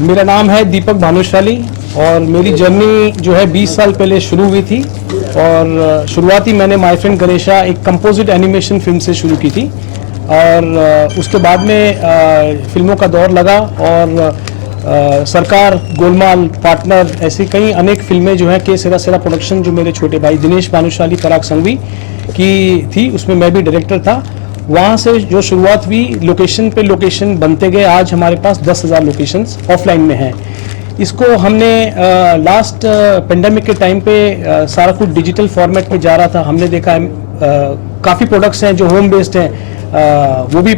मेरा नाम है दीपक भानुशाली और मेरी जर्नी जो है 20 साल पहले शुरू हुई थी और शुरुआती मैंने माय फ्रेंड गणेशा एक कंपोजिट एनिमेशन फिल्म से शुरू की थी और उसके बाद में फिल्मों का दौर लगा और सरकार, गोलमाल, पार्टनर, ऐसी कई अनेक फिल्में जो हैं के सेरा प्रोडक्शन जो मेरे छोटे भाई दिनेश भानुशाली पराग संघवी की थी, उसमें मैं भी डायरेक्टर था। वहाँ से जो शुरुआत हुई, लोकेशन पे लोकेशन बनते गए, आज हमारे पास 10,000 लोकेशंस ऑफलाइन में हैं। इसको हमने लास्ट पेंडेमिक के टाइम पे सारा कुछ डिजिटल फॉर्मेट में जा रहा था। हमने देखा है काफ़ी प्रोडक्ट्स हैं जो होम बेस्ड हैं, वो भी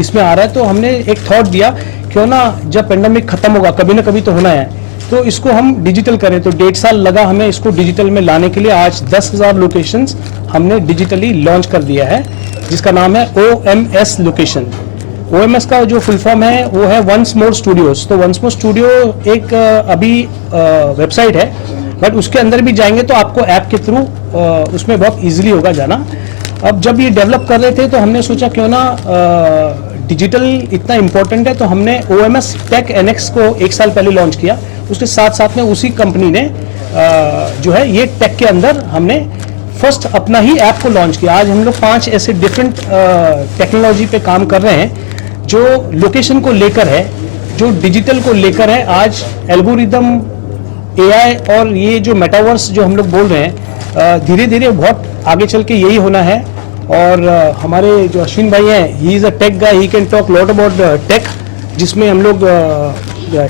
इसमें आ रहा है। तो हमने एक थॉट दिया, क्यों ना जब पेंडेमिक खत्म होगा, कभी ना कभी तो होना है, तो इसको हम डिजिटल करें। तो 1.5 साल लगा हमें इसको डिजिटल में लाने के लिए। आज 10,000 लोकेशंस हमने डिजिटली लॉन्च कर दिया है, जिसका नाम है OMS लोकेशन। OMS का जो फुल फॉर्म है वो है वंस मोर स्टूडियोज। तो वंस मोर स्टूडियो एक अभी वेबसाइट है, बट उसके अंदर भी जाएंगे तो आपको ऐप के थ्रू उसमें बहुत इजीली होगा जाना। अब जब ये डेवलप कर रहे थे तो हमने सोचा क्यों ना डिजिटल इतना इम्पोर्टेंट है, तो हमने OMS टेक NX को 1 साल पहले लॉन्च किया। उसके साथ साथ में उसी कंपनी ने जो है ये टेक के अंदर हमने फर्स्ट अपना ही ऐप को लॉन्च किया। आज हम लोग 5 ऐसे डिफरेंट टेक्नोलॉजी पे काम कर रहे हैं जो लोकेशन को लेकर है, जो डिजिटल को लेकर है। आज एल्गोरिदम, AI और ये जो मेटावर्स जो हम लोग बोल रहे हैं, धीरे धीरे बहुत आगे चल के यही होना है। और हमारे जो अश्विन भाई हैं, he is a take guy, he can talk lot about tech, जिसमें हम लोग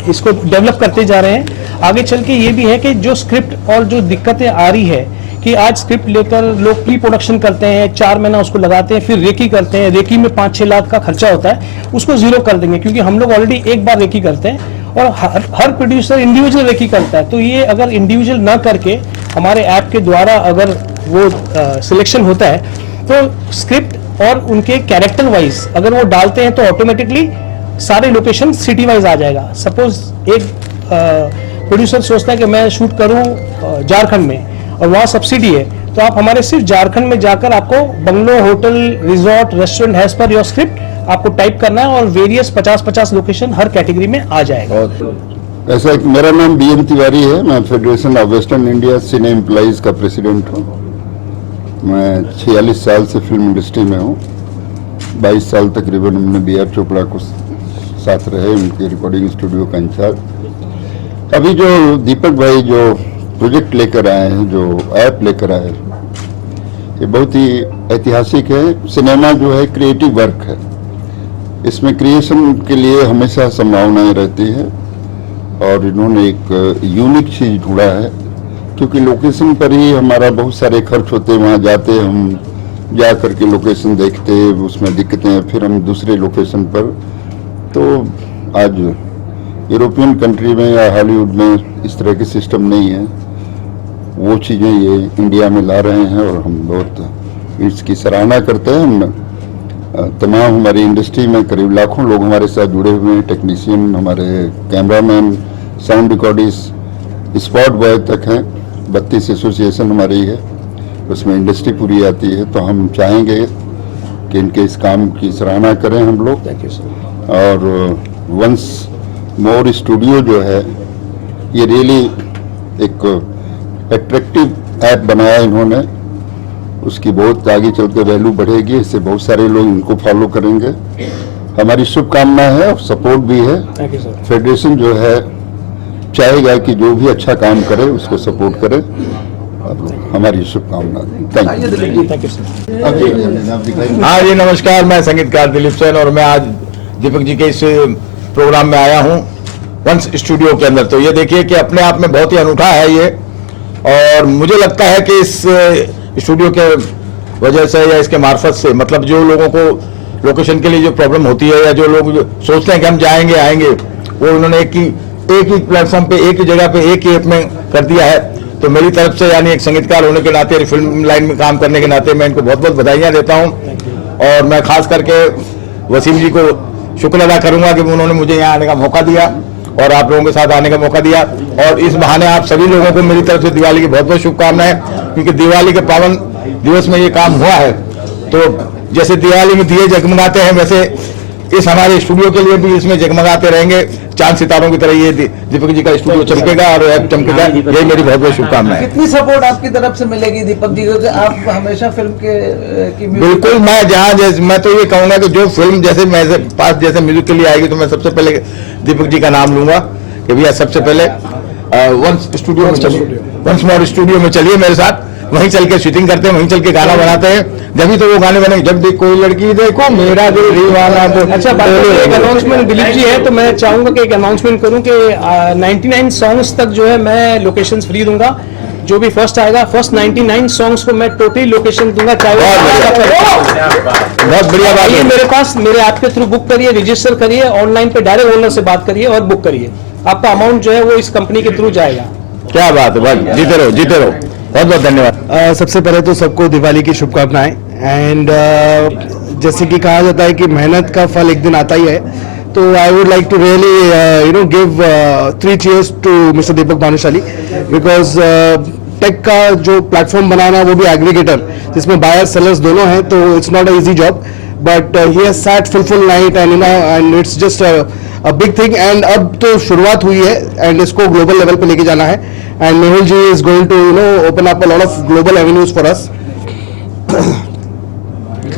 इसको डेवलप करते जा रहे हैं। आगे चल के ये भी है कि जो स्क्रिप्ट और जो दिक्कतें आ रही है कि आज स्क्रिप्ट लेकर लोग प्री प्रोडक्शन करते हैं, 4 महीना उसको लगाते हैं, फिर रेकी करते हैं, रेकी में 5-6 लाख का खर्चा होता है, उसको जीरो कर देंगे, क्योंकि हम लोग ऑलरेडी एक बार रेकी करते हैं और हर प्रोड्यूसर इंडिविजुअल रेकी करता है। तो ये अगर इंडिविजुअल ना करके हमारे ऐप के द्वारा अगर वो सिलेक्शन होता है, तो स्क्रिप्ट और उनके कैरेक्टर वाइज अगर वो डालते हैं तो ऑटोमेटिकली सारे लोकेशन सिटी वाइज आ जाएगा। सपोज एक प्रोड्यूसर सोचता है कि मैं शूट करूं झारखंड में और वहाँ सब्सिडी है, तो आप हमारे सिर्फ झारखंड में जाकर आपको bungalow, hotel, resort, restaurant has per your script आपको टाइप करना है और वेरियस 50-50 लोकेशन हर कैटेगरी में आ जाएगा। ऐसा मेरा नाम BM तिवारी है, मैं federation of western India cine employees का प्रेसिडेंट हूँ। मैं 46 साल से फिल्म इंडस्ट्री में हूँ। 22 साल तकरीबन हमने BR चोपड़ा को साथ रहे, उनके रिकॉर्डिंग स्टूडियो का इंचार्ज। अभी जो दीपक भाई जो प्रोजेक्ट लेकर आए हैं, जो ऐप लेकर आए हैं, ये बहुत ही ऐतिहासिक है। सिनेमा जो है क्रिएटिव वर्क है, इसमें क्रिएशन के लिए हमेशा संभावनाएं रहती है और इन्होंने एक यूनिक चीज़ ढूंढा है, क्योंकि लोकेशन पर ही हमारा बहुत सारे खर्च होते हैं। वहाँ जाते हम जा करके लोकेशन देखते, उसमें दिक्कतें, फिर हम दूसरे लोकेशन पर। तो आज यूरोपियन कंट्री में या हॉलीवुड में इस तरह के सिस्टम नहीं है, वो चीज़ें ये इंडिया में ला रहे हैं और हम बहुत इसकी सराहना करते हैं। हम तमाम हमारी इंडस्ट्री में करीब लाखों लोग हमारे साथ जुड़े हुए हैं, टेक्नीशियन, हमारे cameraman, sound recordist, spot boy तक हैं। 32 एसोसिएशन हमारी है, उसमें इंडस्ट्री पूरी आती है। तो हम चाहेंगे कि इनके इस काम की सराहना करें हम लोग। और वंस मोर स्टूडियो जो है, ये रियली एक एट्रैक्टिव ऐप बनाया इन्होंने, उसकी बहुत आगे चलकर वैल्यू बढ़ेगी। इससे बहुत सारे लोग इनको फॉलो करेंगे हमारी शुभकामनाएं है और सपोर्ट भी है। Thank you sir. फेडरेशन जो है चाहेगा कि जो भी अच्छा काम करे उसको सपोर्ट करे, और हमारी शुभकामना। Thank you. Thank you sir. हाँ जी नमस्कार, मैं संगीतकार दिलीप सेन और मैं आज दीपक जी के इस प्रोग्राम में आया हूँ वंश स्टूडियो के अंदर। तो ये देखिए कि अपने आप में बहुत ही अनूठा है ये, और मुझे लगता है कि इस स्टूडियो के वजह से या इसके मार्फत से मतलब जो लोगों को लोकेशन के लिए जो प्रॉब्लम होती है या जो लोग सोचते हैं कि हम जाएंगे आएंगे, वो उन्होंने एक ही प्लेटफॉर्म पे एक ही जगह पे एक ही ऐप में कर दिया है। तो मेरी तरफ से यानी एक संगीतकार होने के नाते, फिल्म लाइन में काम करने के नाते मैं इनको बहुत बहुत बधाइयाँ देता हूँ। और मैं खास करके वसीम जी को शुक्र अदा करूंगा कि उन्होंने मुझे यहाँ आने का मौका दिया और आप लोगों के साथ आने का मौका दिया, और इस बहाने आप सभी लोगों को मेरी तरफ से दिवाली की बहुत बहुत शुभकामनाएं, क्योंकि दिवाली के पावन दिवस में ये काम हुआ है। तो जैसे दिवाली में दिए जगमगाते हैं, वैसे इस हमारे स्टूडियो के लिए भी इसमें जगमगाते रहेंगे, चांद सितारों की तरह ये दीपक जी का स्टूडियो चमकेगा और चमकेगा। यही मेरी बहुत बहुत शुभकामनाएं। कितनी सपोर्ट आपकी तरफ से मिलेगी दीपक जी को? आप हमेशा फिल्म की बिल्कुल, मैं जहाँ मैं तो ये कहूंगा कि जो फिल्म जैसे मेरे पास जैसे म्यूजिक के लिए आएगी तो मैं सबसे पहले दीपक जी का नाम लूंगा कि भैया सबसे पहले वंश स्टूडियो में चलिए, वंश मोर स्टूडियो में चलिए मेरे साथ, वहीं चल के शूटिंग करते हैं, वहीं चल के गाना बनाते हैं। जब भी तो वो गाने बनेंगे, जब भी कोई लड़की देखो मेरा दिल दीवाना। अच्छा, एक अनाउंसमेंट दिलीप जी है, तो मैं चाहूंगा कि एक अनाउंसमेंट करूं कि 99 सॉन्ग्स तक जो है मैं लोकेशंस फ्री दूंगा। जो भी फर्स्ट आएगा, फर्स्ट 99 सॉन्ग्स को मैं टोटली लोकेशन दूंगा, चाहे बहुत बढ़िया बात ये है। मेरे पास मेरे ऐप के थ्रू बुक करिए, रजिस्टर करिए, ऑनलाइन पे डायरेक्ट ओनर से बात करिए और बुक करिए। आपका अमाउंट जो है वो इस कंपनी के थ्रू जाएगा। क्या बात है, बस जीते रहो जीते रहो। बहुत बहुत धन्यवाद। सबसे पहले तो सबको दिवाली की शुभकामनाएं। एंड जैसे कि कहा जाता है कि मेहनत का फल एक दिन आता ही है, तो I would like to really give 3 cheers to mister Deepak Bhanushali, because tech का जो प्लेटफॉर्म बनाना, वो भी एग्रीगेटर जिसमें बायर सेलर्स दोनों हैं, तो it's not a easy job, but he has sat full night and and it's just a big thing. And अब तो शुरुआत हुई है एंड इसको ग्लोबल लेवल पे लेके जाना है, and Mehul ji is going to open up a lot of global avenues for us.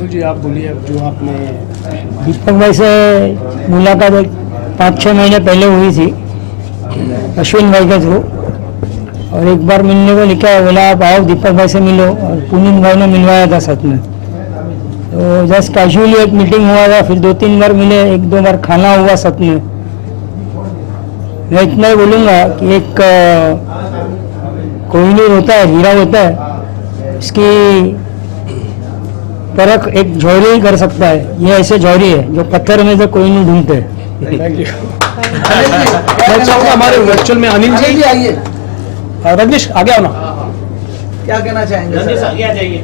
जी आप बोलिए जो आपने। दीपक भाई से मुलाकात 5-6 महीने पहले हुई थी अश्विन भाई के थ्रू, और एक बार मिलने को लिखा, बोला आप आओ दीपक भाई से मिलो, और पुनीत भाई ने मिलवाया था साथ में। तो जस्ट कैजुअली एक मीटिंग हुआ था, फिर 2-3 बार मिले, 1-2 बार खाना हुआ साथ में। मैं इतना ही बोलूँगा कि एक कोहिनूर होता है, हीरा होता है, इसकी परख एक जौहरी ही कर सकता है। ये ऐसे जौहरी है जो पत्थर में से कोहिनूर ढूंढते हैं। Thank you. मैं चाहूंगा हमारे वर्चुअल में अनिल जी आइए, रजनीश आगे आओ ना। क्या कहना चाहेंगे?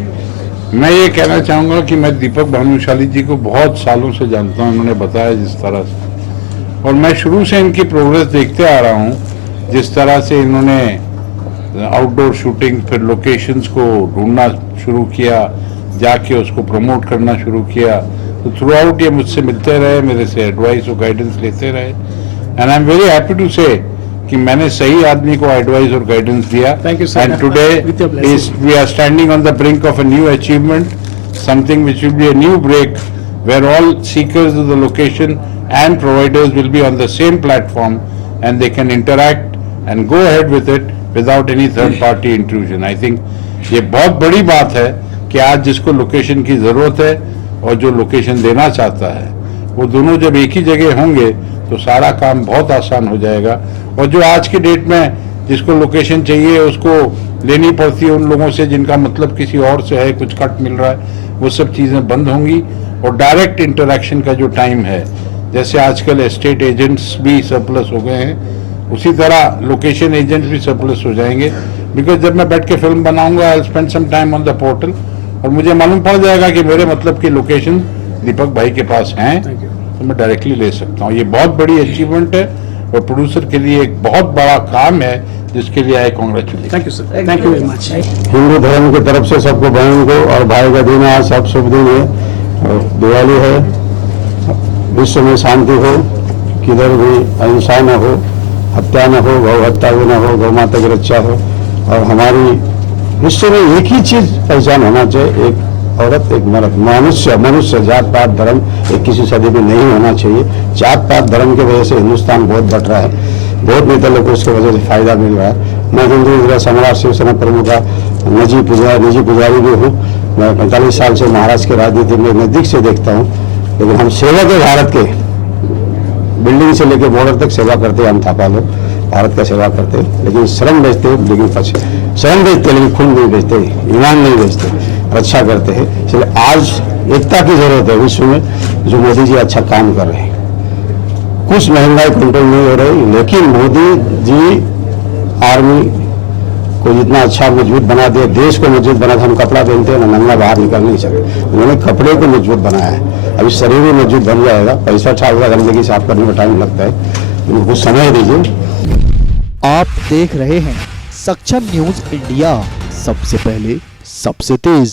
मैं ये कहना चाहूँगा कि मैं दीपक भानुशाली जी को बहुत सालों से जानता हूँ, उन्होंने बताया जिस तरह से, और मैं शुरू से इनकी प्रोग्रेस देखते आ रहा हूँ। जिस तरह से इन्होंने आउटडोर शूटिंग, फिर लोकेशंस को ढूंढना शुरू किया, जाके उसको प्रमोट करना शुरू किया, तो थ्रू आउट ये मुझसे मिलते रहे, मेरे से एडवाइस और गाइडेंस लेते रहे, and I am very happy to say कि मैंने सही आदमी को एडवाइस और गाइडेंस दिया। Thank you, sir. And today With your blessing. we are standing on the brink of a new achievement, something which will be a new break, where all seekers of the location and providers will be on the same platform and they can interact and go ahead with it without any third party intrusion. I think ये बहुत बड़ी बात है कि आज जिसको location की जरूरत है और जो लोकेशन देना चाहता है, वो दोनों जब एक ही जगह होंगे तो सारा काम बहुत आसान हो जाएगा। और जो आज की डेट में जिसको लोकेशन चाहिए उसको लेनी पड़ती है उन लोगों से जिनका मतलब किसी और से है, कुछ कट मिल रहा है, वो सब चीज़ें बंद होंगी, और डायरेक्ट इंटरेक्शन का जो टाइम है, जैसे आजकल एस्टेट एजेंट्स भी सरप्लस हो गए हैं, उसी तरह लोकेशन एजेंट्स भी सरप्लस हो जाएंगे। बिकॉज जब मैं बैठ के फिल्म बनाऊंगा, I spend some time on the portal, और मुझे मालूम पड़ जाएगा कि मेरे मतलब की लोकेशन दीपक भाई के पास हैं, तो मैं डायरेक्टली ले सकता हूँ। ये बहुत बड़ी अचीवमेंट है और प्रोड्यूसर के लिए एक बहुत बड़ा काम है, जिसके लिए I congratulate. Thank you sir, thank you very much. Hindu धर्म की तरफ से सबको बहन को और भाई का दिन आज सब शुभ दिन है, और दिवाली है। विश्व में शांति हो, किधर भी अहिंसा न हो, हत्या न हो, गौ हत्या भी न हो, गौ माता की रक्षा हो, और हमारी विश्व में एक ही चीज पहचान होना चाहिए, एक औरत, एक मर्द, मनुष्य जात पात धर्म 21वीं सदी में नहीं होना चाहिए। जात पात धर्म की वजह से हिंदुस्तान बहुत बट रहा है, बहुत नेता लोग को उसकी वजह से फायदा मिल रहा है। मैं हिंदू विद्रोह सम्राट शिवसेना प्रमुख का निजी पुजारी भी हूँ। मैं 45 साल से महाराष्ट्र की राजनीति में नजदीक से देखता हूँ, लेकिन हम सेवक है भारत के, बिल्डिंग से लेकर बॉर्डर तक सेवा करते हैं। हम थापा लोग भारत का सेवा करते हैं, लेकिन श्रम बेचते हैं, लेकिन श्रम बेचते लेकिन खून नहीं बेचते, ईमान नहीं बेचते, रक्षा करते हैं। इसलिए आज एकता की जरूरत है विश्व में, जो मोदी जी अच्छा काम कर रहे हैं। कुछ महंगाई कंट्रोल नहीं हो रही, लेकिन मोदी जी आर्मी को जितना अच्छा मजबूत बना दिया, देश को मजबूत बना, हम कपड़ा पहनते हैं ना, नंगा बाहर निकल नहीं सकते, उन्होंने कपड़े को मजबूत बनाया है। अभी शरीर भी मजबूत बन जाएगा, 65 साल का गंदगी साफ करने में टाइम लगता है, कुछ समय दीजिए। आप देख रहे हैं सक्षम न्यूज इंडिया, सबसे पहले सबसे तेज।